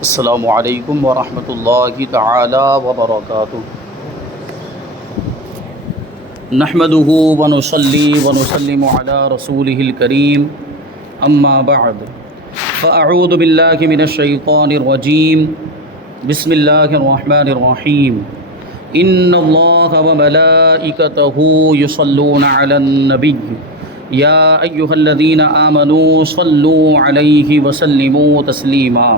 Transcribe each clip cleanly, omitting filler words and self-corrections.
السلام علیکم ورحمۃ اللہ تعالی وبرکاتہ۔ نحمده ونصلی ونسلم علی رسولہ الکریم، اما بعد فاعوذ باللہ من الشیطان الرجیم، بسم اللہ الرحمن الرحیم۔ ان اللہ وملائکتہ یصلون علی النبی یا ایہا الذین آمنوا صلوا علیہ وسلموا تسلیما۔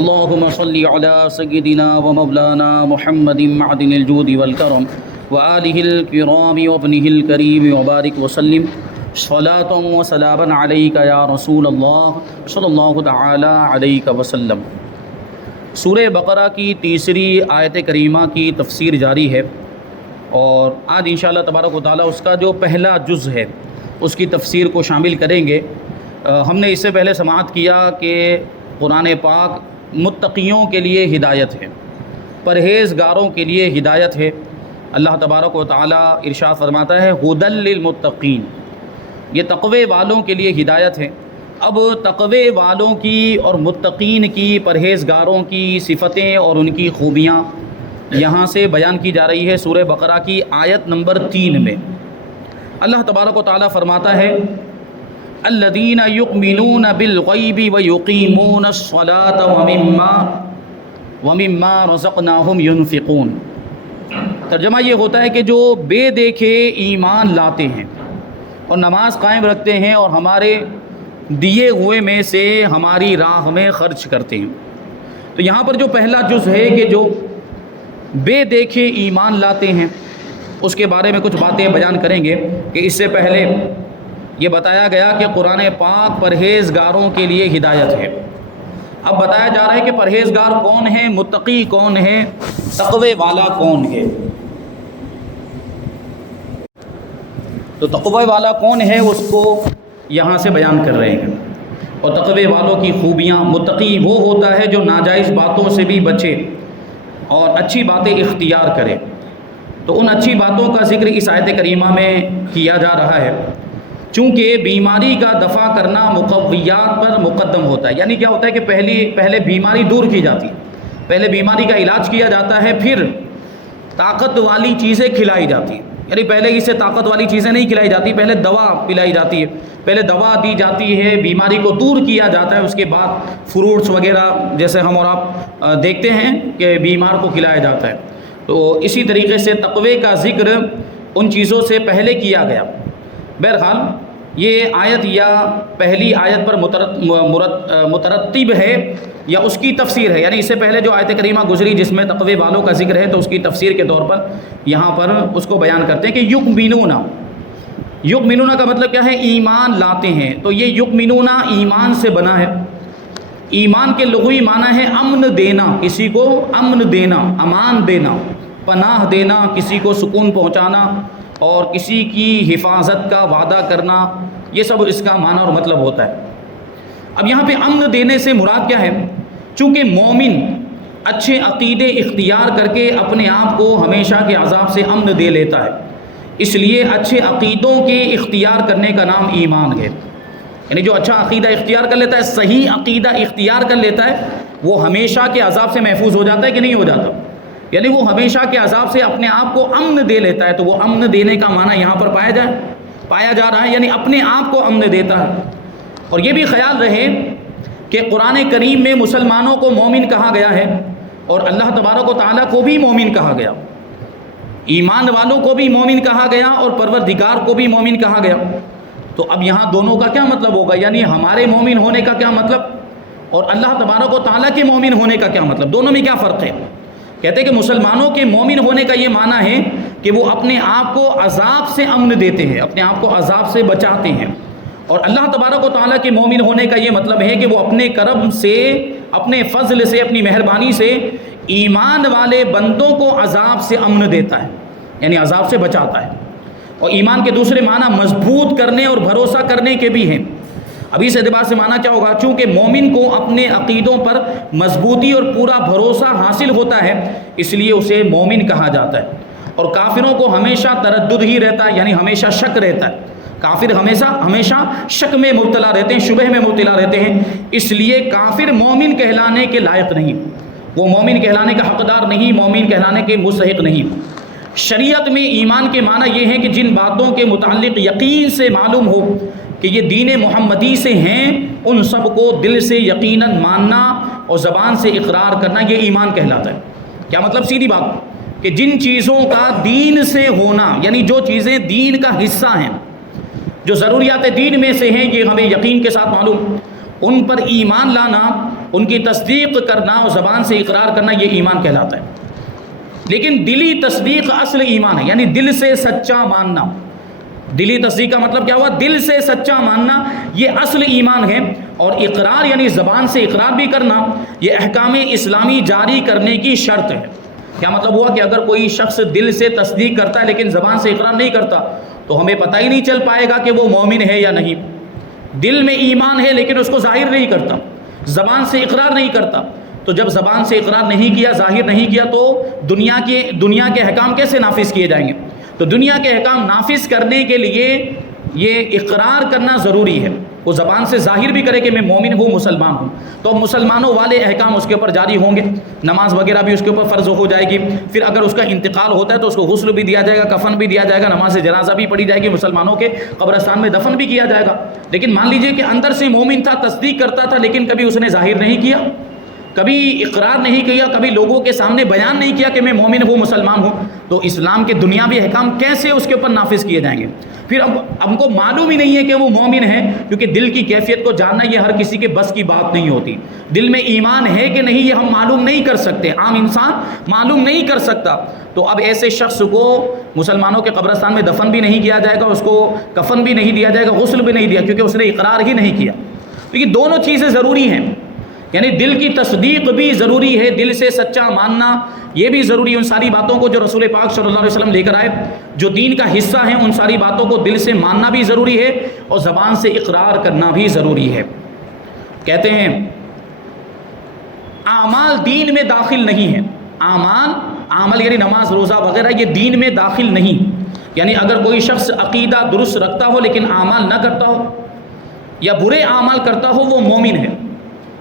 اللہم صلی علی سیدنا و مولانا محمد معدن الجود والکرم وآلہ الکرام وابنہ الکریم وبارک وسلم صلاۃ و سلاما علیک یا رسول اللہ صلی اللہ تعالی علیہ وسلم۔ سورہ بقرہ کی تیسری آیت کریمہ کی تفسیر جاری ہے، اور آج انشاءاللہ تبارک و تعالی اس کا جو پہلا جز ہے اس کی تفسیر کو شامل کریں گے۔ ہم نے اس سے پہلے سماعت کیا کہ قرآن پاک متقیوں کے لیے ہدایت ہے، پرہیزگاروں کے لیے ہدایت ہے۔ اللہ تبارک و تعالی ارشاد فرماتا ہے ھدی للمتقین، یہ تقوی والوں کے لیے ہدایت ہے۔ اب تقوی والوں کی اور متقین کی، پرہیزگاروں کی صفتیں اور ان کی خوبیاں یہاں سے بیان کی جا رہی ہے سورہ بقرہ کی آیت نمبر 3 میں۔ اللہ تبارک و تعالی فرماتا ہے الذین یؤمنون بالغیب ویقیمون الصلاۃ ومما رزقناہم ینفقون۔ ترجمہ یہ ہوتا ہے کہ جو بے دیکھے ایمان لاتے ہیں اور نماز قائم رکھتے ہیں اور ہمارے دیے ہوئے میں سے ہماری راہ میں خرچ کرتے ہیں۔ تو یہاں پر جو پہلا جز ہے کہ جو بے دیکھے ایمان لاتے ہیں، اس کے بارے میں کچھ باتیں بیان کریں گے کہ اس سے پہلے یہ بتایا گیا کہ قرآن پاک پرہیزگاروں کے لیے ہدایت ہے۔ اب بتایا جا رہا ہے کہ پرہیزگار کون ہے، متقی کون ہے، تقوی والا کون ہے۔ تو تقوی والا کون ہے اس کو یہاں سے بیان کر رہے ہیں، اور تقوی والوں کی خوبیاں۔ متقی وہ ہوتا ہے جو ناجائز باتوں سے بھی بچے اور اچھی باتیں اختیار کرے۔ تو ان اچھی باتوں کا ذکر اس آیت کریمہ میں کیا جا رہا ہے، چونکہ بیماری کا دفع کرنا مقویات پر مقدم ہوتا ہے۔ یعنی کیا ہوتا ہے کہ پہلے بیماری دور کی جاتی ہے، پہلے بیماری کا علاج کیا جاتا ہے، پھر طاقت والی چیزیں کھلائی جاتی ہیں۔ یعنی پہلے اسے طاقت والی چیزیں نہیں کھلائی جاتی، پہلے دوا پلائی جاتی ہے، پہلے دوا دی جاتی ہے، بیماری کو دور کیا جاتا ہے، اس کے بعد فروٹس وغیرہ جیسے ہم اور آپ دیکھتے ہیں کہ بیمار کو کھلایا جاتا ہے۔ تو اسی طریقے سے تقوی کا ذکر ان چیزوں سے پہلے کیا گیا۔ بہرحال یہ آیت یا پہلی آیت پر مترتب ہے یا اس کی تفسیر ہے، یعنی اس سے پہلے جو آیت کریمہ گزری جس میں تقوی والوں کا ذکر ہے، تو اس کی تفسیر کے طور پر یہاں پر اس کو بیان کرتے ہیں کہ یؤمنون کا مطلب کیا ہے؟ ایمان لاتے ہیں۔ تو یہ یؤمنون ایمان سے بنا ہے۔ ایمان کے لغوی معنی ہے امن دینا، کسی کو امن دینا، امان دینا، پناہ دینا، کسی کو سکون پہنچانا اور کسی کی حفاظت کا وعدہ کرنا، یہ سب اس کا معنی اور مطلب ہوتا ہے۔ اب یہاں پہ امن دینے سے مراد کیا ہے؟ چونکہ مومن اچھے عقیدے اختیار کر کے اپنے آپ کو ہمیشہ کے عذاب سے امن دے لیتا ہے، اس لیے اچھے عقیدوں کے اختیار کرنے کا نام ایمان ہے۔ یعنی جو اچھا عقیدہ اختیار کر لیتا ہے، صحیح عقیدہ اختیار کر لیتا ہے، وہ ہمیشہ کے عذاب سے محفوظ ہو جاتا ہے کہ نہیں ہو جاتا؟ یعنی وہ ہمیشہ کے عذاب سے اپنے آپ کو امن دے لیتا ہے۔ تو وہ امن دینے کا معنی یہاں پر پایا جا رہا ہے، یعنی اپنے آپ کو امن دیتا ہے۔ اور یہ بھی خیال رہے کہ قرآن کریم میں مسلمانوں کو مومن کہا گیا ہے، اور اللہ تبارک و تعالیٰ کو بھی مومن کہا گیا، ایمان والوں کو بھی مومن کہا گیا اور پروردگار کو بھی مومن کہا گیا۔ تو اب یہاں دونوں کا کیا مطلب ہوگا؟ یعنی ہمارے مومن ہونے کا کیا مطلب اور اللہ تبارک و تعالیٰ کے مومن ہونے کا کیا مطلب؟ دونوں میں کیا فرق ہے؟ کہتے ہیں کہ مسلمانوں کے مومن ہونے کا یہ معنی ہے کہ وہ اپنے آپ کو عذاب سے امن دیتے ہیں، اپنے آپ کو عذاب سے بچاتے ہیں، اور اللہ تبارک و تعالیٰ کے مومن ہونے کا یہ مطلب ہے کہ وہ اپنے کرم سے، اپنے فضل سے، اپنی مہربانی سے ایمان والے بندوں کو عذاب سے امن دیتا ہے، یعنی عذاب سے بچاتا ہے۔ اور ایمان کے دوسرے معنی مضبوط کرنے اور بھروسہ کرنے کے بھی ہیں۔ اب اس اعتبار سے معنی کیا ہوگا؟ چونکہ مومن کو اپنے عقیدوں پر مضبوطی اور پورا بھروسہ حاصل ہوتا ہے، اس لیے اسے مومن کہا جاتا ہے۔ اور کافروں کو ہمیشہ تردد ہی رہتا ہے، یعنی ہمیشہ شک رہتا ہے، کافر ہمیشہ شک میں مبتلا رہتے ہیں، شبہ میں مبتلا رہتے ہیں، اس لیے کافر مومن کہلانے کے لائق نہیں، وہ مومن کہلانے کا حقدار نہیں، مومن کہلانے کے مستحق نہیں۔ شریعت میں ایمان کے معنی یہ ہے کہ جن باتوں کے متعلق یقین سے معلوم ہو کہ یہ دین محمدی سے ہیں، ان سب کو دل سے یقیناً ماننا اور زبان سے اقرار کرنا، یہ ایمان کہلاتا ہے۔ کیا مطلب؟ سیدھی بات کہ جن چیزوں کا دین سے ہونا، یعنی جو چیزیں دین کا حصہ ہیں، جو ضروریات دین میں سے ہیں، یہ ہمیں یقین کے ساتھ معلوم، ان پر ایمان لانا، ان کی تصدیق کرنا اور زبان سے اقرار کرنا، یہ ایمان کہلاتا ہے۔ لیکن دلی تصدیق اصل ایمان ہے، یعنی دل سے سچا ماننا۔ دلی تصدیق کا مطلب کیا ہوا؟ دل سے سچا ماننا، یہ اصل ایمان ہے۔ اور اقرار یعنی زبان سے اقرار بھی کرنا، یہ احکام اسلامی جاری کرنے کی شرط ہے۔ کیا مطلب ہوا کہ اگر کوئی شخص دل سے تصدیق کرتا ہے لیکن زبان سے اقرار نہیں کرتا تو ہمیں پتہ ہی نہیں چل پائے گا کہ وہ مومن ہے یا نہیں۔ دل میں ایمان ہے لیکن اس کو ظاہر نہیں کرتا، زبان سے اقرار نہیں کرتا، تو جب زبان سے اقرار نہیں کیا، ظاہر نہیں کیا، تو دنیا کے احکام کیسے نافذ کیے جائیں گے؟ تو دنیا کے احکام نافذ کرنے کے لیے یہ اقرار کرنا ضروری ہے، وہ زبان سے ظاہر بھی کرے کہ میں مومن ہوں، مسلمان ہوں، تو اب مسلمانوں والے احکام اس کے اوپر جاری ہوں گے، نماز وغیرہ بھی اس کے اوپر فرض ہو جائے گی، پھر اگر اس کا انتقال ہوتا ہے تو اس کو غسل بھی دیا جائے گا، کفن بھی دیا جائے گا، نماز جنازہ بھی پڑھی جائے گی، مسلمانوں کے قبرستان میں دفن بھی کیا جائے گا۔ لیکن مان لیجئے کہ اندر سے مومن تھا، تصدیق کرتا تھا، لیکن کبھی اس نے ظاہر نہیں کیا، کبھی اقرار نہیں کیا، کبھی لوگوں کے سامنے بیان نہیں کیا کہ میں مومن ہوں، مسلمان ہوں، تو اسلام کے دنیاوی احکام کیسے اس کے اوپر نافذ کیے جائیں گے؟ پھر اب ہم کو معلوم ہی نہیں ہے کہ وہ مومن ہے، کیونکہ دل کی کیفیت کو جاننا یہ ہر کسی کے بس کی بات نہیں ہوتی۔ دل میں ایمان ہے کہ نہیں یہ ہم معلوم نہیں کر سکتے، عام انسان معلوم نہیں کر سکتا۔ تو اب ایسے شخص کو مسلمانوں کے قبرستان میں دفن بھی نہیں کیا جائے گا، اس کو کفن بھی نہیں دیا جائے گا، غسل بھی نہیں دیا، کیونکہ اس نے اقرار ہی نہیں کیا۔ تو یہ دونوں چیزیں ضروری ہیں، یعنی دل کی تصدیق بھی ضروری ہے، دل سے سچا ماننا یہ بھی ضروری ہے۔ ان ساری باتوں کو جو رسول پاک صلی اللہ علیہ وسلم لے کر آئے، جو دین کا حصہ ہیں، ان ساری باتوں کو دل سے ماننا بھی ضروری ہے اور زبان سے اقرار کرنا بھی ضروری ہے۔ کہتے ہیں اعمال دین میں داخل نہیں ہیں، عمل یعنی نماز روزہ وغیرہ یہ دین میں داخل نہیں، یعنی اگر کوئی شخص عقیدہ درست رکھتا ہو لیکن اعمال نہ کرتا ہو یا برے اعمال کرتا ہو، وہ مومن ہے۔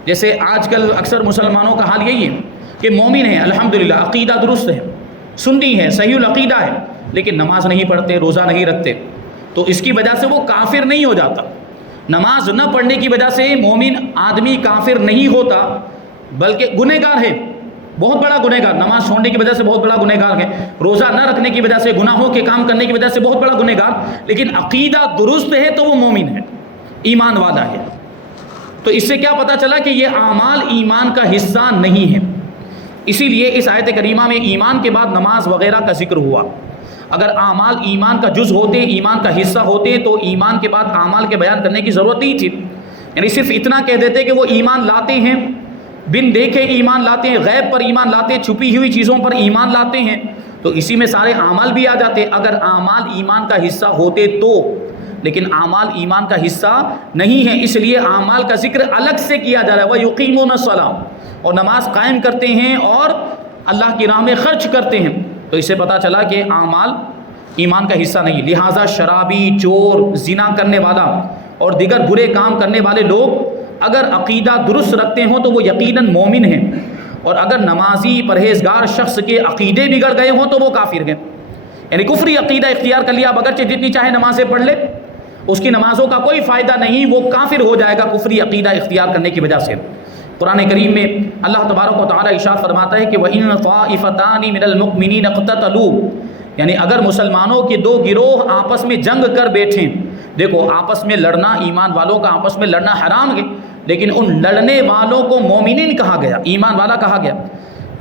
جیسے آج کل اکثر مسلمانوں کا حال یہی ہے کہ مومن ہے، الحمدللہ عقیدہ درست ہے، سنی ہے، صحیح العقیدہ ہے، لیکن نماز نہیں پڑھتے، روزہ نہیں رکھتے، تو اس کی وجہ سے وہ کافر نہیں ہو جاتا۔ نماز نہ پڑھنے کی وجہ سے مومن آدمی کافر نہیں ہوتا، بلکہ گنہگار ہے، بہت بڑا گنہگار، نماز چھوڑنے کی وجہ سے بہت بڑا گنہگار ہے، روزہ نہ رکھنے کی وجہ سے، گناہوں کے کام کرنے کی وجہ سے بہت بڑا گنہگار، لیکن عقیدہ درست ہے تو وہ مومن ہے، ایمان والا ہے۔ تو اس سے کیا پتہ چلا کہ یہ اعمال ایمان کا حصہ نہیں ہے۔ اسی لیے اس آیت کریمہ میں ایمان کے بعد نماز وغیرہ کا ذکر ہوا۔ اگر اعمال ایمان کا جز ہوتے، ایمان کا حصہ ہوتے، تو ایمان کے بعد اعمال کے بیان کرنے کی ضرورت نہیں تھی، یعنی صرف اتنا کہہ دیتے کہ وہ ایمان لاتے ہیں، بن دیکھے ایمان لاتے ہیں، غیب پر ایمان لاتے ہیں، چھپی ہوئی چیزوں پر ایمان لاتے ہیں، تو اسی میں سارے اعمال بھی آ جاتے اگر اعمال ایمان کا حصہ ہوتے تو، لیکن اعمال ایمان کا حصہ نہیں ہے، اس لیے اعمال کا ذکر الگ سے کیا جا رہا ہے۔ وَيُقِيمُونَ الصَّلَاةَ، اور نماز قائم کرتے ہیں اور اللہ کی راہ میں خرچ کرتے ہیں، تو اس سے پتہ چلا کہ اعمال ایمان کا حصہ نہیں۔ لہٰذا شرابی، چور، زنا کرنے والا اور دیگر برے کام کرنے والے لوگ اگر عقیدہ درست رکھتے ہوں تو وہ یقیناً مومن ہیں، اور اگر نمازی پرہیزگار شخص کے عقیدے بگڑ گئے ہوں تو وہ کافر ہیں، یعنی کفری عقیدہ اختیار کر لیا، اب اگرچہ جتنی چاہے نمازیں پڑھ لے، اس کی نمازوں کا کوئی فائدہ نہیں، وہ کافر ہو جائے گا کفری عقیدہ اختیار کرنے کی وجہ سے۔ قرآن کریم میں اللہ تبارک و تعالیٰ ارشاد فرماتا ہے کہ وَإِن طَائِفَتَانِ مِنَ الْمُؤْمِنِينَ اقْتَتَلُوا، یعنی اگر مسلمانوں کے دو گروہ آپس میں جنگ کر بیٹھیں، دیکھو آپس میں لڑنا، ایمان والوں کا آپس میں لڑنا حرام ہے، لیکن ان لڑنے والوں کو مومنین کہا گیا، ایمان والا کہا گیا،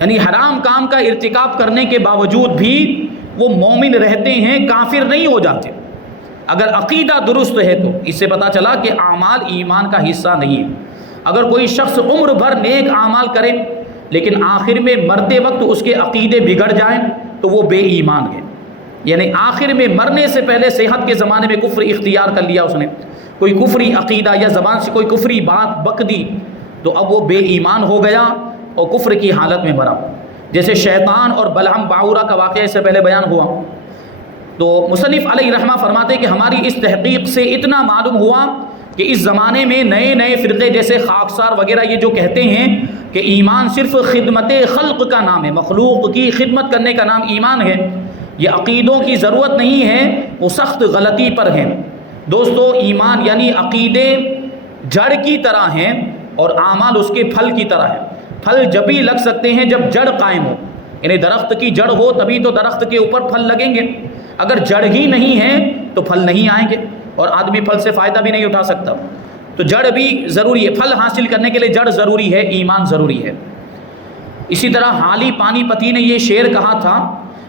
یعنی حرام کام کا ارتکاب کرنے کے باوجود بھی وہ مومن رہتے ہیں، کافر نہیں ہو جاتے اگر عقیدہ درست ہے۔ تو اس سے پتہ چلا کہ اعمال ایمان کا حصہ نہیں ہے۔ اگر کوئی شخص عمر بھر نیک اعمال کرے لیکن آخر میں مرتے وقت اس کے عقیدے بگڑ جائیں تو وہ بے ایمان ہے، یعنی آخر میں مرنے سے پہلے صحت کے زمانے میں کفر اختیار کر لیا، اس نے کوئی کفری عقیدہ یا زبان سے کوئی کفری بات بک دی، تو اب وہ بے ایمان ہو گیا اور کفر کی حالت میں مرا۔ جیسے شیطان اور بلعم باعورہ کا واقعہ اس سے پہلے بیان ہوا، تو مصنف علیہ رحمہ فرماتے کہ ہماری اس تحقیق سے اتنا معلوم ہوا کہ اس زمانے میں نئے نئے فرقے جیسے خاکسار وغیرہ یہ جو کہتے ہیں کہ ایمان صرف خدمت خلق کا نام ہے، مخلوق کی خدمت کرنے کا نام ایمان ہے، یہ عقیدوں کی ضرورت نہیں ہے، وہ سخت غلطی پر ہیں۔ دوستو ایمان یعنی عقیدے جڑ کی طرح ہیں اور اعمال اس کے پھل کی طرح ہیں۔ پھل جب بھی لگ سکتے ہیں جب جڑ قائم ہو، یعنی درخت کی جڑ ہو تبھی تو درخت کے اوپر پھل لگیں گے، اگر جڑ ہی نہیں ہے تو پھل نہیں آئیں گے اور آدمی پھل سے فائدہ بھی نہیں اٹھا سکتا۔ تو جڑ بھی ضروری ہے، پھل حاصل کرنے کے لیے جڑ ضروری ہے، ایمان ضروری ہے۔ اسی طرح حالی پانی پتی نے یہ شعر کہا تھا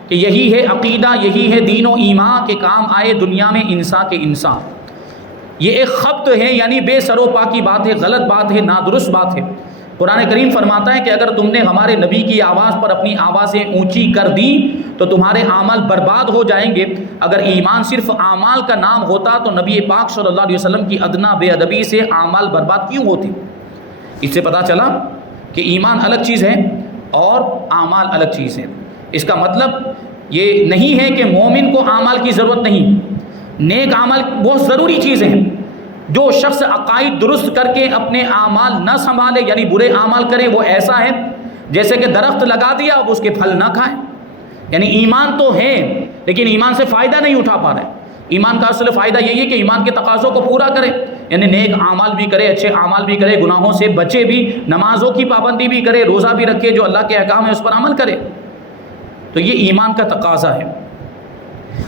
کہ یہی ہے عقیدہ، یہی ہے دین و ایمان کے کام آئے دنیا میں انسان کے انسان۔ یہ ایک خبط ہے، یعنی بے سر و پا کی بات ہے، غلط بات ہے، نادرست بات ہے۔ قرآن کریم فرماتا ہے کہ اگر تم نے ہمارے نبی کی آواز پر اپنی آوازیں اونچی کر دی تو تمہارے اعمال برباد ہو جائیں گے۔ اگر ایمان صرف اعمال کا نام ہوتا تو نبی پاک صلی اللہ علیہ وسلم کی ادنا بے ادبی سے اعمال برباد کیوں ہوتے؟ اس سے پتہ چلا کہ ایمان الگ چیز ہے اور اعمال الگ چیز ہے۔ اس کا مطلب یہ نہیں ہے کہ مومن کو اعمال کی ضرورت نہیں، نیک اعمال بہت ضروری چیزیں ہیں۔ جو شخص عقائد درست کر کے اپنے اعمال نہ سنبھالے یعنی برے اعمال کرے، وہ ایسا ہے جیسے کہ درخت لگا دیا اب اس کے پھل نہ کھائے، یعنی ایمان تو ہے لیکن ایمان سے فائدہ نہیں اٹھا پا رہے۔ ایمان کا اصل فائدہ یہی ہے کہ ایمان کے تقاضوں کو پورا کرے، یعنی نیک اعمال بھی کرے، اچھے اعمال بھی کرے، گناہوں سے بچے بھی، نمازوں کی پابندی بھی کرے، روزہ بھی رکھے، جو اللہ کے احکام ہے اس پر عمل کرے۔ تو یہ ایمان کا تقاضا ہے۔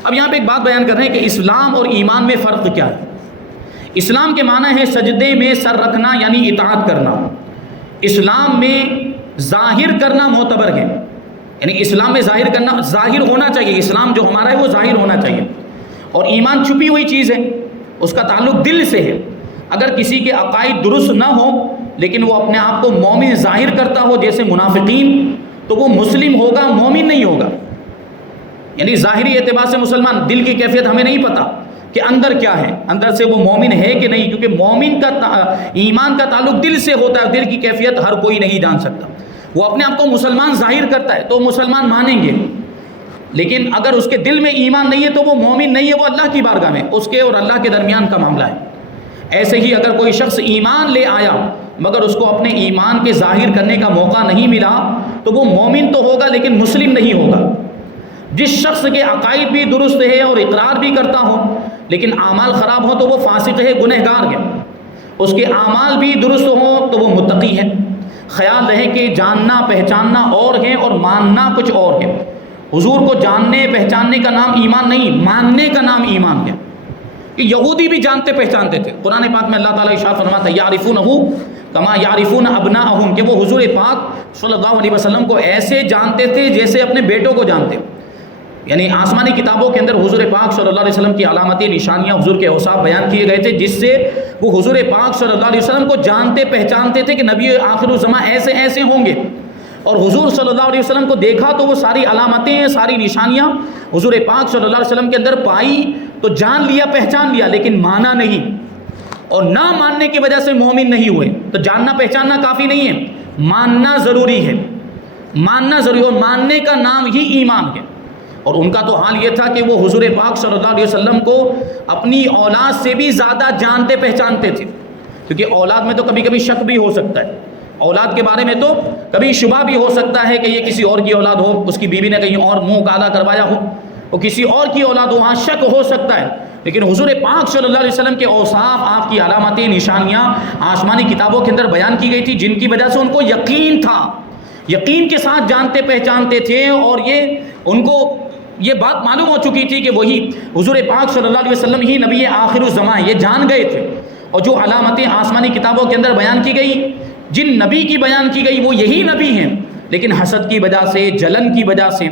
اب یہاں پہ ایک بات بیان کر رہے ہیں کہ اسلام اور ایمان میں فرق کیا ہے۔ اسلام کے معنی ہے سجدے میں سر رکھنا یعنی اطاعت کرنا۔ اسلام میں ظاہر کرنا معتبر ہے، یعنی اسلام میں ظاہر کرنا، ظاہر ہونا چاہیے، اسلام جو ہمارا ہے وہ ظاہر ہونا چاہیے۔ اور ایمان چھپی ہوئی چیز ہے، اس کا تعلق دل سے ہے۔ اگر کسی کے عقائد درست نہ ہو لیکن وہ اپنے آپ کو مومن ظاہر کرتا ہو جیسے منافقین، تو وہ مسلم ہوگا، مومن نہیں ہوگا۔ یعنی ظاہری اعتبار سے مسلمان، دل کی کیفیت ہمیں نہیں پتہ کہ اندر کیا ہے، اندر سے وہ مومن ہے کہ نہیں، کیونکہ مومن کا ایمان کا تعلق دل سے ہوتا ہے، دل کی کیفیت ہر کوئی نہیں جان سکتا۔ وہ اپنے آپ کو مسلمان ظاہر کرتا ہے تو مسلمان مانیں گے، لیکن اگر اس کے دل میں ایمان نہیں ہے تو وہ مومن نہیں ہے، وہ اللہ کی بارگاہ میں اس کے اور اللہ کے درمیان کا معاملہ ہے۔ ایسے ہی اگر کوئی شخص ایمان لے آیا مگر اس کو اپنے ایمان کے ظاہر کرنے کا موقع نہیں ملا تو وہ مومن تو ہوگا لیکن مسلم نہیں ہوگا۔ جس شخص کے عقائد بھی درست ہے اور اقرار بھی کرتا ہو لیکن اعمال خراب ہو تو وہ فاسق ہے، گنہگار ہے۔ اس کے اعمال بھی درست ہوں تو وہ متقی ہے۔ خیال رہے کہ جاننا پہچاننا اور ہے اور ماننا کچھ اور ہے۔ حضور کو جاننے پہچاننے کا نام ایمان نہیں، ماننے کا نام ایمان ہے۔ کہ یہودی بھی جانتے پہچانتے تھے، قرآن پاک میں اللہ تعالیٰ ارشاد فرماتا ہے یعرفونہ کما یعرفون ابناءہم، کہ وہ حضور پاک صلی اللہ علیہ وسلم کو ایسے جانتے تھے جیسے اپنے بیٹوں کو جانتے۔ یعنی آسمانی کتابوں کے اندر حضور پاک صلی اللہ علیہ وسلم کی علامتیں، نشانیاں، حضور کے اوصاف بیان کیے گئے تھے جس سے وہ حضور پاک صلی اللہ علیہ وسلم کو جانتے پہچانتے تھے کہ نبی آخر الزماں ایسے ایسے ہوں گے۔ اور حضور صلی اللہ علیہ وسلم کو دیکھا تو وہ ساری علامتیں، ساری نشانیاں حضور پاک صلی اللہ علیہ وسلم کے اندر پائی تو جان لیا، پہچان لیا، لیکن مانا نہیں، اور نہ ماننے کی وجہ سے مومن نہیں ہوئے۔ تو جاننا پہچاننا کافی نہیں ہے، ماننا ضروری ہے، ماننا ضروری، اور ماننے کا نام ہی ایمان ہے۔ اور ان کا تو حال یہ تھا کہ وہ حضور پاک صلی اللہ علیہ وسلم کو اپنی اولاد سے بھی زیادہ جانتے پہچانتے تھے، کیونکہ اولاد میں تو کبھی کبھی شک بھی ہو سکتا ہے، اولاد کے بارے میں تو کبھی شبہ بھی ہو سکتا ہے کہ یہ کسی اور کی اولاد ہو، اس کی بیوی نے کہیں اور منہ کالا کروایا ہو، وہ کسی اور کی اولاد ہو، وہاں شک ہو سکتا ہے۔ لیکن حضور پاک صلی اللہ علیہ وسلم کے اوصاف، آپ کی علامتیں، نشانیاں آسمانی کتابوں کے اندر بیان کی گئی تھی جن کی وجہ سے ان کو یقین تھا، یقین کے ساتھ جانتے پہچانتے تھے، اور یہ ان کو یہ بات معلوم ہو چکی تھی کہ وہی حضور پاک صلی اللہ علیہ وسلم ہی نبی آخر الزماں، یہ جان گئے تھے۔ اور جو علامتیں آسمانی کتابوں کے اندر بیان کی گئی، جن نبی کی بیان کی گئی وہ یہی نبی ہیں، لیکن حسد کی وجہ سے، جلن کی وجہ سے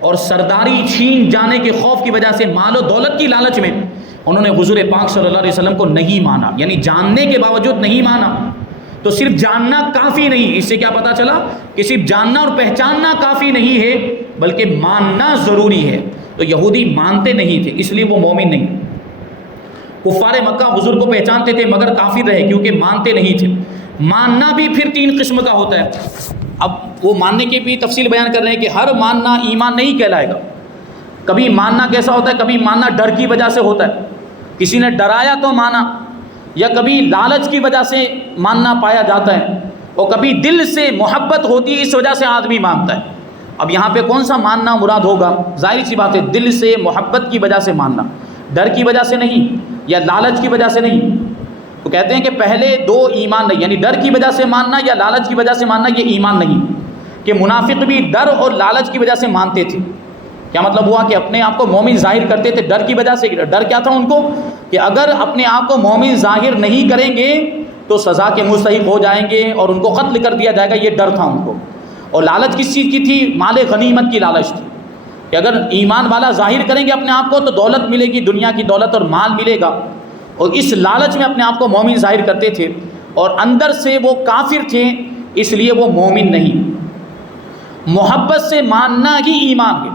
اور سرداری چھین جانے کے خوف کی وجہ سے، مال و دولت کی لالچ میں انہوں نے حضور پاک صلی اللہ علیہ وسلم کو نہیں مانا، یعنی جاننے کے باوجود نہیں مانا۔ تو صرف جاننا کافی نہیں، اس سے کیا پتہ چلا کہ صرف جاننا اور پہچاننا کافی نہیں ہے بلکہ ماننا ضروری ہے۔ تو یہودی مانتے نہیں تھے اس لیے وہ مومن نہیں۔ کفار مکہ حضور کو پہچانتے تھے مگر کافر رہے کیونکہ مانتے نہیں تھے۔ ماننا بھی پھر 3 قسم کا ہوتا ہے۔ اب وہ ماننے کی بھی تفصیل بیان کر رہے ہیں کہ ہر ماننا ایمان نہیں کہلائے گا۔ کبھی ماننا کیسا ہوتا ہے؟ کبھی ماننا ڈر کی وجہ سے ہوتا ہے، کسی نے ڈرایا تو مانا، یا کبھی لالچ کی وجہ سے ماننا پایا جاتا ہے، اور کبھی دل سے محبت ہوتی ہے اس وجہ سے آدمی مانتا ہے۔ اب یہاں پہ کون سا ماننا مراد ہوگا؟ ظاہر سی بات ہے دل سے محبت کی وجہ سے ماننا، ڈر کی وجہ سے نہیں یا لالچ کی وجہ سے نہیں۔ تو کہتے ہیں کہ پہلے دو ایمان نہیں، یعنی ڈر کی وجہ سے ماننا یا لالچ کی وجہ سے ماننا یہ ایمان نہیں، کہ منافق بھی ڈر اور لالچ کی وجہ سے مانتے تھے۔ کیا مطلب ہوا؟ کہ اپنے آپ کو مومن ظاہر کرتے تھے ڈر کی وجہ سے۔ ڈر کیا تھا ان کو؟ کہ اگر اپنے آپ کو مومن ظاہر نہیں کریں گے تو سزا کے مستحق ہو جائیں گے اور ان کو قتل کر دیا جائے گا، یہ ڈر تھا ان کو۔ اور لالچ کس چیز کی تھی؟ مال غنیمت کی لالچ تھی، کہ اگر ایمان والا ظاہر کریں گے اپنے آپ کو تو دولت ملے گی، دنیا کی دولت اور مال ملے گا، اور اس لالچ میں اپنے آپ کو مومن ظاہر کرتے تھے، اور اندر سے وہ کافر تھے، اس لیے وہ مومن نہیں۔ محبت سے ماننا ہی ایمان ہے۔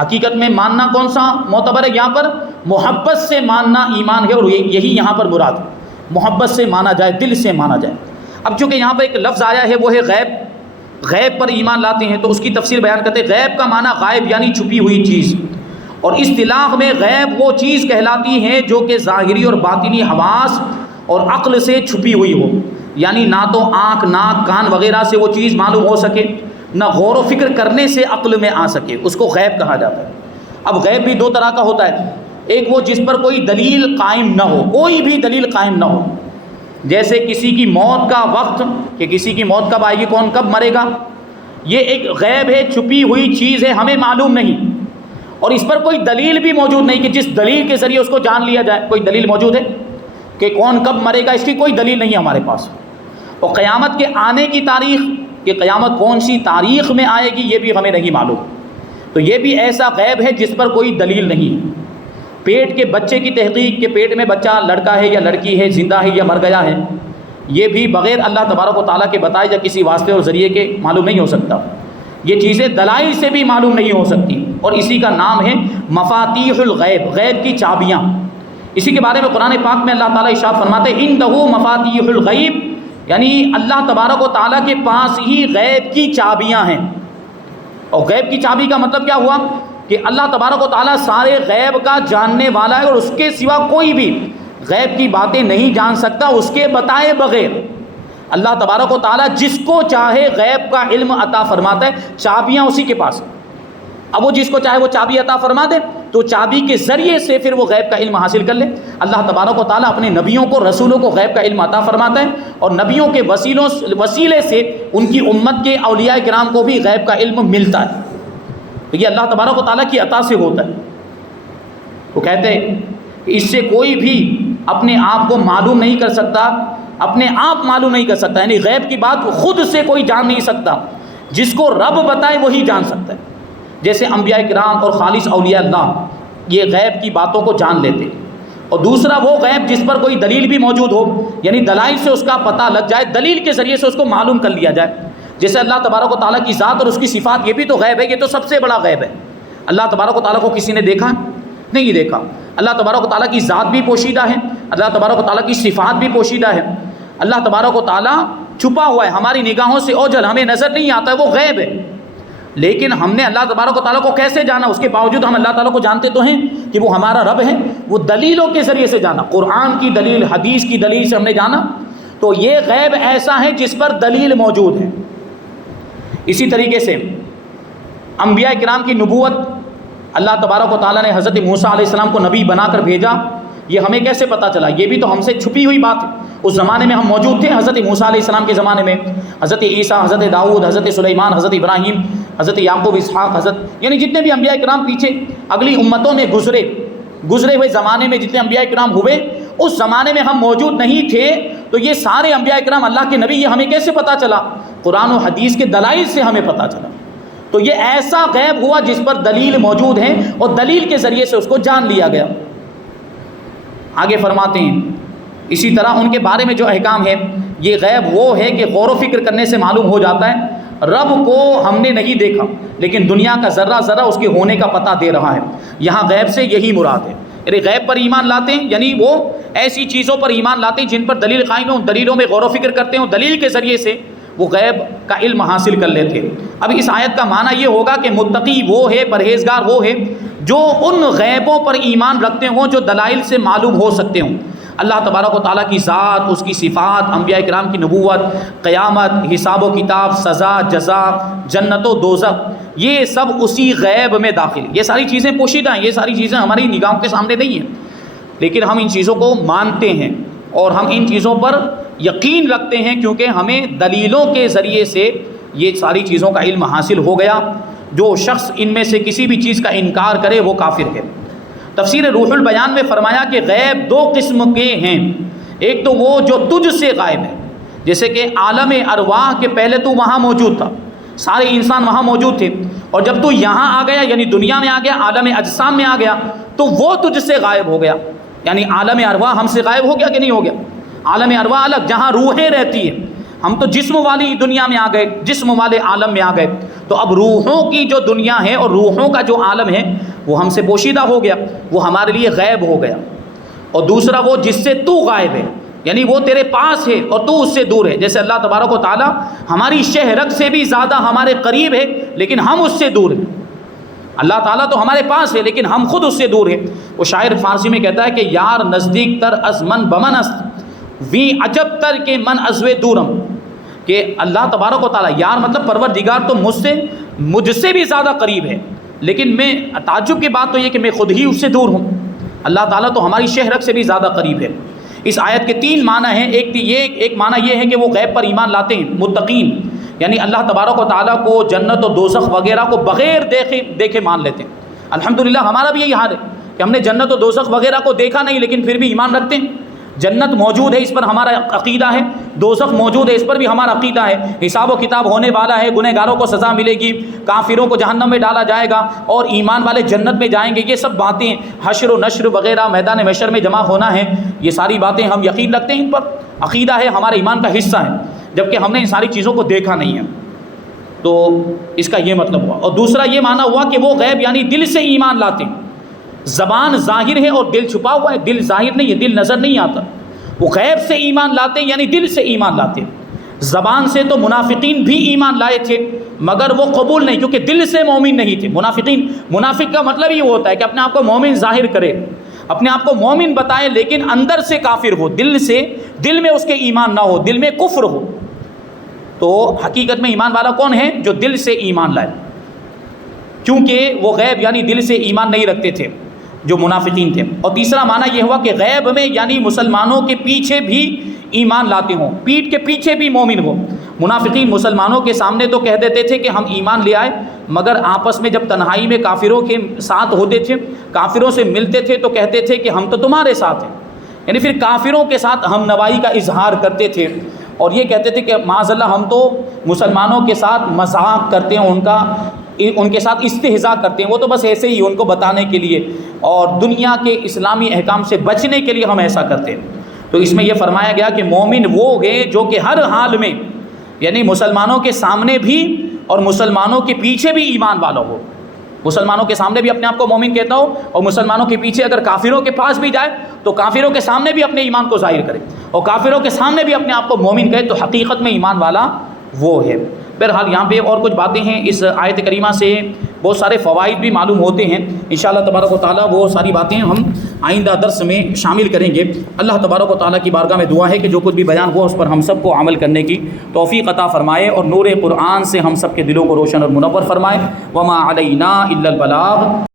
حقیقت میں ماننا کون سا معتبر ہے یہاں پر؟ محبت سے ماننا ایمان ہے، اور یہی یہاں پر مراد ہے، محبت سے مانا جائے، دل سے مانا جائے۔ اب چونکہ یہاں پر ایک لفظ آیا ہے وہ ہے غیب، غیب پر ایمان لاتے ہیں، تو اس کی تفسیر بیان کرتے ہیں۔ غیب کا معنی غائب یعنی چھپی ہوئی چیز، اور اصطلاح میں غیب وہ چیز کہلاتی ہے جو کہ ظاہری اور باطنی حواس اور عقل سے چھپی ہوئی ہو، یعنی نہ تو آنکھ، ناک، کان وغیرہ سے وہ چیز معلوم ہو سکے، نہ غور و فکر کرنے سے عقل میں آ سکے، اس کو غیب کہا جاتا ہے۔ اب غیب بھی دو طرح کا ہوتا ہے، ایک وہ جس پر کوئی دلیل قائم نہ ہو، کوئی بھی دلیل قائم نہ ہو، جیسے کسی کی موت کا وقت، کہ کسی کی موت کب آئے گی، کون کب مرے گا، یہ ایک غیب ہے، چھپی ہوئی چیز ہے، ہمیں معلوم نہیں، اور اس پر کوئی دلیل بھی موجود نہیں کہ جس دلیل کے ذریعے اس کو جان لیا جائے۔ کوئی دلیل موجود ہے کہ کون کب مرے گا؟ اس کی کوئی دلیل نہیں ہے ہمارے پاس۔ اور قیامت کے آنے کی تاریخ، کہ قیامت کون سی تاریخ میں آئے گی، یہ بھی ہمیں نہیں معلوم۔ تو یہ بھی ایسا غیب ہے جس پر کوئی دلیل نہیں۔ پیٹ کے بچے کی تحقیق، کہ پیٹ میں بچہ لڑکا ہے یا لڑکی ہے، زندہ ہے یا مر گیا ہے، یہ بھی بغیر اللہ تبارک و تعالیٰ کے بتائے یا کسی واسطے اور ذریعے کے معلوم نہیں ہو سکتا۔ یہ چیزیں دلائل سے بھی معلوم نہیں ہو سکتی، اور اسی کا نام ہے مفاتیح الغیب، غیب کی چابیاں۔ اسی کے بارے میں قرآن پاک میں اللہ تعالیٰ ارشاد فرماتے ہیں اِنَّهُ مفاتیح الغیب، یعنی اللہ تبارک و تعالیٰ کے پاس ہی غیب کی چابیاں ہیں۔ اور غیب کی چابی کا مطلب کیا ہوا؟ کہ اللہ تبارک و تعالیٰ سارے غیب کا جاننے والا ہے، اور اس کے سوا کوئی بھی غیب کی باتیں نہیں جان سکتا اس کے بتائے بغیر۔ اللہ تبارک و تعالیٰ جس کو چاہے غیب کا علم عطا فرماتا ہے، چابیاں اسی کے پاس۔ اب وہ جس کو چاہے وہ چابی عطا فرما دے، تو چابی کے ذریعے سے پھر وہ غیب کا علم حاصل کر لے۔ اللہ تبارک و تعالیٰ اپنے نبیوں کو، رسولوں کو غیب کا علم عطا فرماتا ہے، اور نبیوں کے وسیلے سے ان کی امت کے اولیاء کرام کو بھی غیب کا علم ملتا ہے۔ تو یہ اللہ تبارک و تعالیٰ کی عطا سے ہوتا ہے۔ وہ کہتے ہیں کہ اس سے کوئی بھی اپنے آپ کو معلوم نہیں کر سکتا، اپنے آپ معلوم نہیں کر سکتا، یعنی غیب کی بات خود سے کوئی جان نہیں سکتا، جس کو رب بتائے وہی جان سکتا ہے۔ جیسے انبیاء کرام اور خالص اولیاء اللہ یہ غیب کی باتوں کو جان لیتے، اور دوسرا وہ غیب جس پر کوئی دلیل بھی موجود ہو، یعنی دلائل سے اس کا پتہ لگ جائے، دلیل کے ذریعے سے اس کو معلوم کر لیا جائے۔ جیسے اللہ تبارک و تعالیٰ کی ذات اور اس کی صفات، یہ بھی تو غیب ہے، یہ تو سب سے بڑا غیب ہے۔ اللہ تبارک و تعالیٰ کو کسی نے دیکھا نہیں دیکھا، اللہ تبارک و تعالیٰ کی ذات بھی پوشیدہ ہے، اللہ تبارک و تعالیٰ کی صفات بھی پوشیدہ ہے، اللہ تبارک و تعالیٰ چھپا ہوا ہے، ہماری نگاہوں سے اوجھل، ہمیں نظر نہیں آتا ہے، وہ غیب ہے۔ لیکن ہم نے اللہ تبارک و تعالیٰ کو کیسے جانا؟ اس کے باوجود ہم اللہ تعالیٰ کو جانتے تو ہیں کہ وہ ہمارا رب ہے، وہ دلیلوں کے ذریعے سے جانا، قرآن کی دلیل، حدیث کی دلیل سے ہم نے جانا۔ تو یہ غیب ایسا ہے جس پر دلیل موجود ہے۔ اسی طریقے سے انبیاء کرام کی نبوت، اللہ تبارک و تعالیٰ نے حضرت موسیٰ علیہ السلام کو نبی بنا کر بھیجا، یہ ہمیں کیسے پتہ چلا؟ یہ بھی تو ہم سے چھپی ہوئی بات ہے۔ اس زمانے میں ہم موجود تھے، حضرت موسیٰ علیہ السلام کے زمانے میں، حضرت عیسیٰ، حضرت داؤد، حضرت سلیمان، حضرت ابراہیم، حضرت یعقوب، اسحاق، یعنی جتنے بھی انبیاء کرام پیچھے اگلی امتوں میں گزرے ہوئے زمانے میں جتنے انبیاء کرام ہوئے، اس زمانے میں ہم موجود نہیں تھے، تو یہ سارے انبیاء کرام اللہ کے نبی، یہ ہمیں کیسے پتہ چلا؟ قرآن و حدیث کے دلائل سے ہمیں پتہ چلا۔ تو یہ ایسا غیب ہوا جس پر دلیل موجود ہے، اور دلیل کے ذریعے سے اس کو جان لیا گیا۔ آگے فرماتے ہیں اسی طرح ان کے بارے میں جو احکام ہے، یہ غیب وہ ہے کہ غور و فکر کرنے سے معلوم ہو جاتا ہے، رب کو ہم نے نہیں دیکھا لیکن دنیا کا ذرہ ذرہ اس کے ہونے کا پتہ دے رہا ہے۔ یہاں غیب سے یہی مراد ہے، یعنی غیب پر ایمان لاتے ہیں، یعنی وہ ایسی چیزوں پر ایمان لاتے ہیں جن پر دلیل قائم ہو، دلیلوں میں غور و فکر کرتے ہوں، دلیل کے ذریعے سے وہ غیب کا علم حاصل کر لیتے۔ اب اس آیت کا معنی یہ ہوگا کہ متقی وہ ہے، پرہیزگار وہ ہے جو ان غیبوں پر ایمان رکھتے ہوں جو دلائل سے معلوم ہو سکتے ہوں۔ اللہ تبارک و تعالیٰ کی ذات، اس کی صفات، انبیاء کرام کی نبوت، قیامت، حساب و کتاب، سزا جزا، جنت و دوزخ، یہ سب اسی غیب میں داخل ہیں۔ یہ ساری چیزیں پوشیدہ ہیں، یہ ساری چیزیں ہماری نگاہوں کے سامنے نہیں ہیں، لیکن ہم ان چیزوں کو مانتے ہیں اور ہم ان چیزوں پر یقین رکھتے ہیں کیونکہ ہمیں دلیلوں کے ذریعے سے یہ ساری چیزوں کا علم حاصل ہو گیا۔ جو شخص ان میں سے کسی بھی چیز کا انکار کرے وہ کافر ہے۔ تفسیر روح البیان میں فرمایا کہ غیب دو قسم کے ہیں، ایک تو وہ جو تجھ سے غائب ہے، جیسے کہ عالم ارواح کے پہلے تو وہاں موجود تھا، سارے انسان وہاں موجود تھے، اور جب تو یہاں آ گیا یعنی دنیا میں آ گیا، عالم اجسام میں آ گیا تو وہ تجھ سے غائب ہو گیا۔ یعنی عالم ارواح ہم سے غائب ہو گیا کہ نہیں ہو گیا؟ عالم ارواح الگ، جہاں روحیں رہتی ہیں، ہم تو جسم والی دنیا میں آ گئے، جسم والے عالم میں آ گئے، تو اب روحوں کی جو دنیا ہے اور روحوں کا جو عالم ہے وہ ہم سے پوشیدہ ہو گیا، وہ ہمارے لیے غیب ہو گیا۔ اور دوسرا وہ جس سے تو غائب ہے، یعنی وہ تیرے پاس ہے اور تو اس سے دور ہے، جیسے اللہ تبارک و تعالیٰ ہماری شہرت سے بھی زیادہ ہمارے قریب ہے لیکن ہم اس سے دور ہیں۔ اللہ تعالیٰ تو ہمارے پاس ہے لیکن ہم خود اس سے دور ہیں۔ وہ شاعر فارسی میں کہتا ہے کہ یار نزدیک تر از من بمن است وی عجب تر کے من ازوے دورم، کہ اللہ تبارک و تعالیٰ، یار مطلب پروردگار تو مجھ سے بھی زیادہ قریب ہے، لیکن میں تعجب کی بات تو یہ کہ میں خود ہی اس سے دور ہوں۔ اللہ تعالیٰ تو ہماری شہرت سے بھی زیادہ قریب ہے۔ اس آیت کے تین معنی ہیں، ایک معنی یہ ہے کہ وہ غیب پر ایمان لاتے ہیں، متقین، یعنی اللہ تبارک و تعالیٰ کو، جنت و دوزخ وغیرہ کو بغیر دیکھے مان لیتے ہیں۔ الحمدللہ ہمارا بھی یہی حال ہے کہ ہم نے جنت و دوزخ وغیرہ کو دیکھا نہیں لیکن پھر بھی ایمان رکھتے ہیں۔ جنت موجود ہے اس پر ہمارا عقیدہ ہے، دوزخ موجود ہے اس پر بھی ہمارا عقیدہ ہے، حساب و کتاب ہونے والا ہے، گنہگاروں کو سزا ملے گی، کافروں کو جہنم میں ڈالا جائے گا اور ایمان والے جنت میں جائیں گے، یہ سب باتیں، حشر و نشر وغیرہ، میدان محشر میں جمع ہونا ہے، یہ ساری باتیں ہم یقین رکھتے ہیں، ان پر عقیدہ ہے، ہمارے ایمان کا حصہ ہے، جبکہ ہم نے ان ساری چیزوں کو دیکھا نہیں ہے۔ تو اس کا یہ مطلب ہوا۔ اور دوسرا یہ معنی ہوا کہ وہ غیب یعنی دل سے ایمان لاتے ہیں۔ زبان ظاہر ہے اور دل چھپا ہوا ہے، دل ظاہر نہیں ہے، دل نظر نہیں آتا۔ وہ غیب سے ایمان لاتے ہیں یعنی دل سے ایمان لاتے ہیں۔ زبان سے تو منافقین بھی ایمان لائے تھے مگر وہ قبول نہیں، کیونکہ دل سے مومن نہیں تھے۔ منافق کا مطلب یہ ہوتا ہے کہ اپنے آپ کو مومن ظاہر کرے، اپنے آپ کو مومن بتائے لیکن اندر سے کافر ہو، دل میں اس کے ایمان نہ ہو، دل میں کفر ہو۔ تو حقیقت میں ایمان والا کون ہے؟ جو دل سے ایمان لائے، کیونکہ وہ غیب یعنی دل سے ایمان نہیں رکھتے تھے جو منافقین تھے۔ اور تیسرا معنی یہ ہوا کہ غیب میں یعنی مسلمانوں کے پیچھے بھی ایمان لاتے ہوں، پیٹھ کے پیچھے بھی مومن ہو۔ منافقین مسلمانوں کے سامنے تو کہہ دیتے تھے کہ ہم ایمان لے آئے، مگر آپس میں جب تنہائی میں کافروں کے ساتھ ہوتے تھے، کافروں سے ملتے تھے تو کہتے تھے کہ ہم تو تمہارے ساتھ ہیں، یعنی پھر کافروں کے ساتھ ہم نوائی کا اظہار کرتے تھے اور یہ کہتے تھے کہ معاذ اللہ ہم تو مسلمانوں کے ساتھ مذاق کرتے ہیں، ان کے ساتھ استہزاء کرتے ہیں، وہ تو بس ایسے ہی ان کو بتانے کے لیے اور دنیا کے اسلامی احکام سے بچنے کے لیے ہم ایسا کرتے ہیں۔ تو اس میں یہ فرمایا گیا کہ مومن وہ ہے جو کہ ہر حال میں یعنی مسلمانوں کے سامنے بھی اور مسلمانوں کے پیچھے بھی ایمان والا ہو، مسلمانوں کے سامنے بھی اپنے آپ کو مومن کہتا ہو اور مسلمانوں کے پیچھے اگر کافروں کے پاس بھی جائے تو کافروں کے سامنے بھی اپنے ایمان کو ظاہر کرے اور کافروں کے سامنے بھی اپنے آپ کو مومن کہے، تو حقیقت میں ایمان والا وہ ہے۔ بہرحال یہاں پہ اور کچھ باتیں ہیں، اس آیت کریمہ سے بہت سارے فوائد بھی معلوم ہوتے ہیں، انشاءاللہ تبارک و تعالیٰ وہ ساری باتیں ہم آئندہ درس میں شامل کریں گے۔ اللہ تبارک و تعالیٰ کی بارگاہ میں دعا ہے کہ جو کچھ بھی بیان ہوا اس پر ہم سب کو عمل کرنے کی توفیق عطا فرمائے اور نور قرآن سے ہم سب کے دلوں کو روشن اور منور فرمائے۔ وما علینا الا البلاغ۔